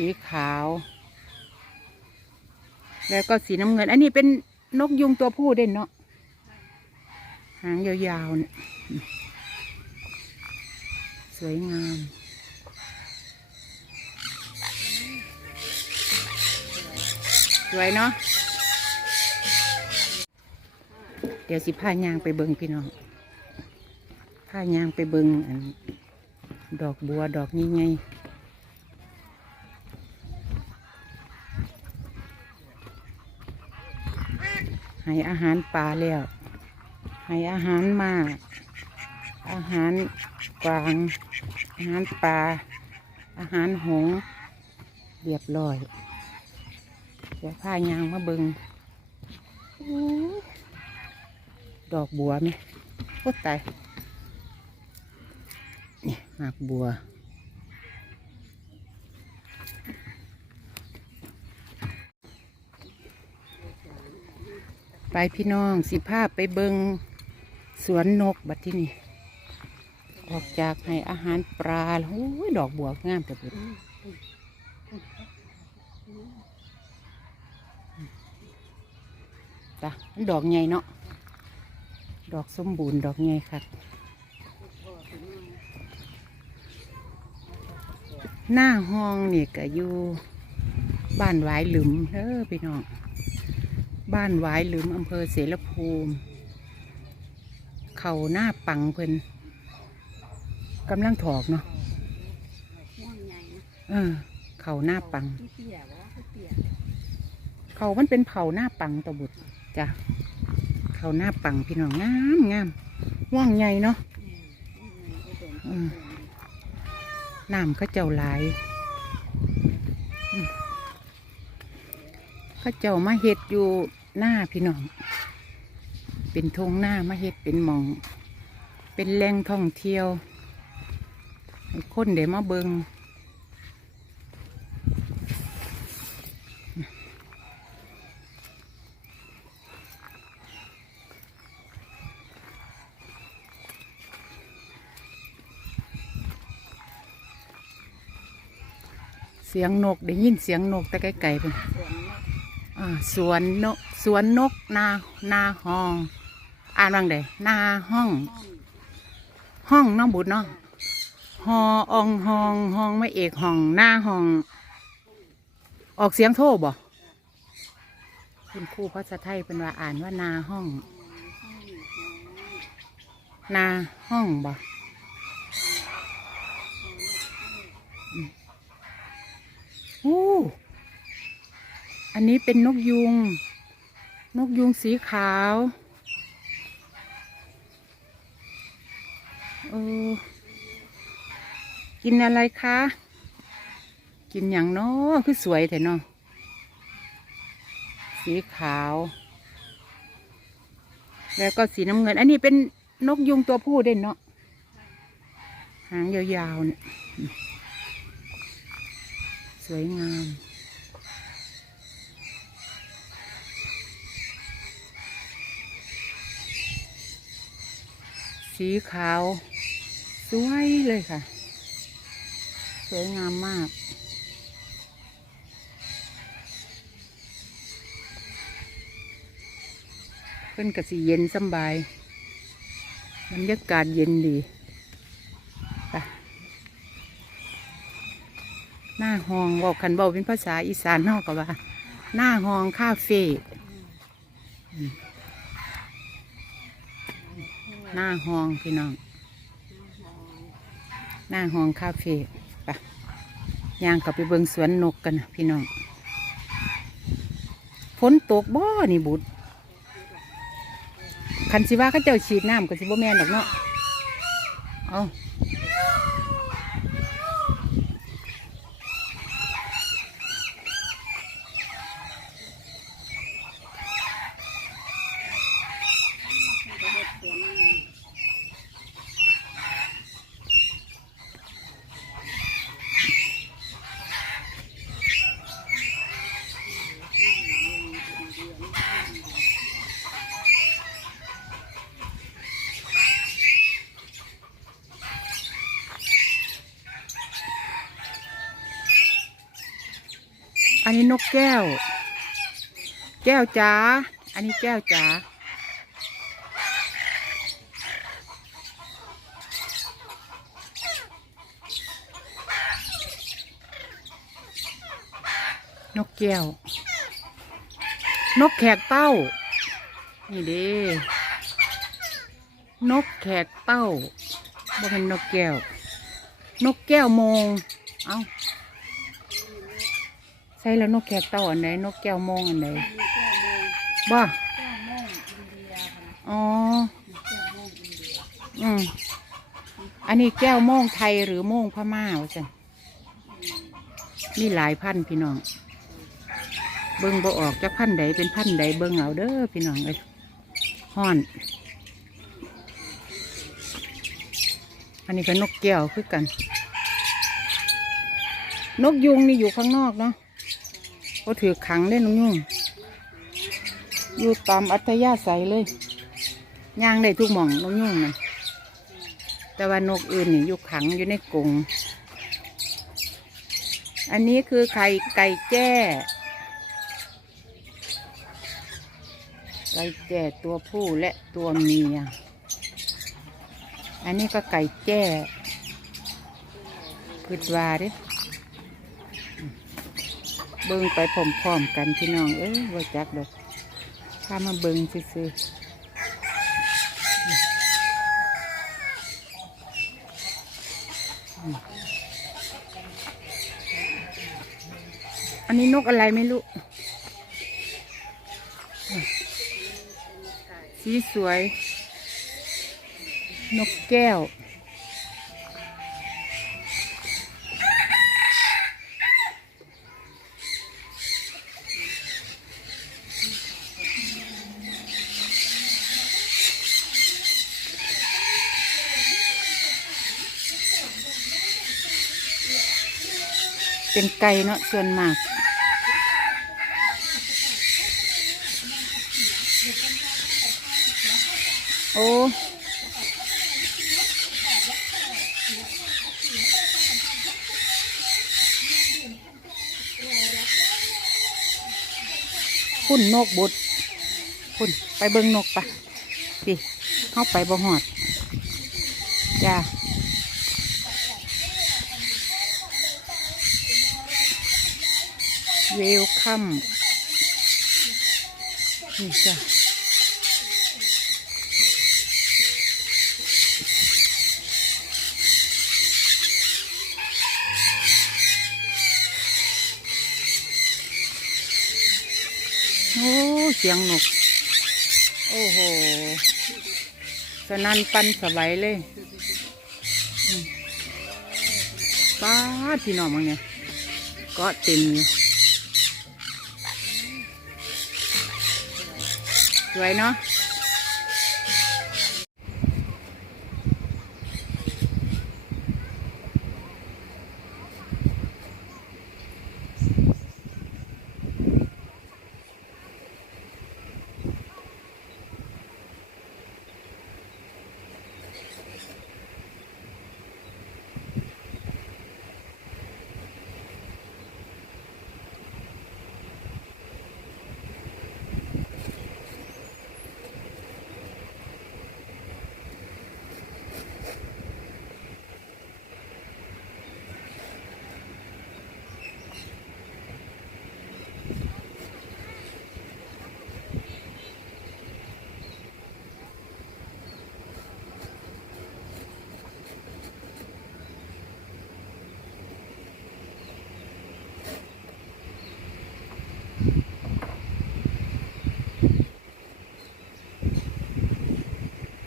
สีขาว แล้วก็สีน้ำเงิน อันนี้เป็นนกยุงตัวผู้เด่นเนาะหางยาวๆเนี่ยสวยงามสวยเนาะเดี๋ยวสิพายางไปเบิงพี่น้องพายางไปเบิงอันดอกบัวดอกนี้ไง ให้อาหารปลาแล้วให้อาหารหมาอาหารกวาง อาหารปลา อาหารหงส์เรียบร้อย เดี๋ยวพายางมาเบิงอู้ยดอกบัวไหมโคตรตายนี่หมากบัว ไปพี่น้องสิภาพไปเบิงสวนนกบัดที่นี่ออกจากให้อาหารปลาแล้โอ้ยดอกบัวงามแต่เบิดจ้ะมันดอกใหญ่เนาะดอกสมบูรณ์ดอกใหญ่ค่ะหน้าห้องนี่ก็อยู่บ้านหวายหลุมเด้อพี่น้อง บ้านหวายหลุมอำเภอเสรภูมิ เขาหน้าปังเพิ่นกำลังถอกเนาะเออ เขาหน้าปังเข่าที่เปียกเขามันเป็นเผาหน้าปังตะบุตรจ้ะเขาหน้าปังพี่น้องงามงามว่องใหญ่เนาะน้ำเข้าเจ้าหลายอืมเข้าเจ้ามาเฮ็ดอยู่ หน้าพี่น้อง เป็นทงหน้ามาเฮ็ดเป็นหมอง เป็นแหล่งท่องเที่ยวให้คนเดี๋ยวมาเบิงเสียงนกได้ยินเสียงนกแต่ไกลๆเป็นสวนนอ่าสวนนก สวนนกนานาห้อง อ่านว่างใดนาห้อง ห้องน้องบุตรเนาะฮอองห้องห้องไม่เอกห้องหน้าห้อง ออกเสียงโทบ่คุณครูภาษาไทยเป็นว่าอ่านว่านาห้อง นาห้องบ่อืมอู้อันนี้เป็นนกยุง นกยุงสีขาวเออกินอะไรคะ กินอย่างน้อคือสวยแต่เนาะสีขาว แล้วก็สีน้ำเงิน อันนี้เป็นนกยุงตัวผู้เด่นเนาะหางยาวๆเนี่ย สวยงาม สีขาว สวยเลยค่ะ สวยงามมาก เพิ่นกะสีเย็นสบายบรรยากาศเย็นดีหน้าห้องบอกคันบอกเป็นภาษาอีสานนอกกับว่า หน้าห้องคาเฟ่ หน้าห้องพี่น้อง หน้าห้องคาเฟ่ไปย่างกลับไปเบิงสวนนกกันนะพี่น้องฝนตกบ่นี่บุตรคันสิว่าเขาเจ้าฉีดน้ำก็สิบ่แม่นดอกเนาะ เอา อันนี้นกแก้ว แก้วจ๋า อันนี้แก้วจ๋า นกแก้ว นกแขกเต้า นี่เด้นกแขกเต้าบ่เป็นนกแก้ว นกแก้วมง เอา ใส่แล้วนกแขกเต้าอันไหนนกแก้วโมงอันไหนมีแก้วโมงบ่แก้วโมงอินเดียค่ะนะอ๋อมีแก้วโมงอินเดียอืมอันนี้แก้วโมงไทยหรือโมงพม่าวะจ้ะมีหลายพันธุ์พี่น้อง เบิ่งบ่ออกจะพันธุ์ใดเป็นพันธุ์ใดเบิ่งเอาเด้อพี่น้องเอ้ยฮ้อน อันนี้ก็นกแก้วคือกัน นกยุงนี่อยู่ข้างนอกเนาะ เขาถือขังเล่นนกยุงอยู่ตามอัธยาศัยเลยย่างได้ทุกหม่องนกยุงนะแต่ว่านกอื่นนี่อยู่ขังอยู่ในกรงอันนี้คือไข่ไก่แจ้ไก่แจ้ตัวผู้และตัวเมีย อันนี้ก็ไก่แจ้คืดว่าเด้ เบิ่งไปพร้อมๆกันพี่น้อง เอ้ยว่าจักดอกถ้ามาเบิ่งซื่ออันนี้นกอะไรไม่รู้ สีสวย นกแก้ว เป็นไก่เนาะส่วนมากโอ้คุณนกบุตรคุณไปเบิ่งนกปะสิเข้าไปบ่หอดจ้า เวลคัมนี่จ้ะโอ้เสียงนก โอ้โห สนันปันสบายเลยป้าพี่น้องมังเนี่ยก็เต็มอยู่ สวยเนาะ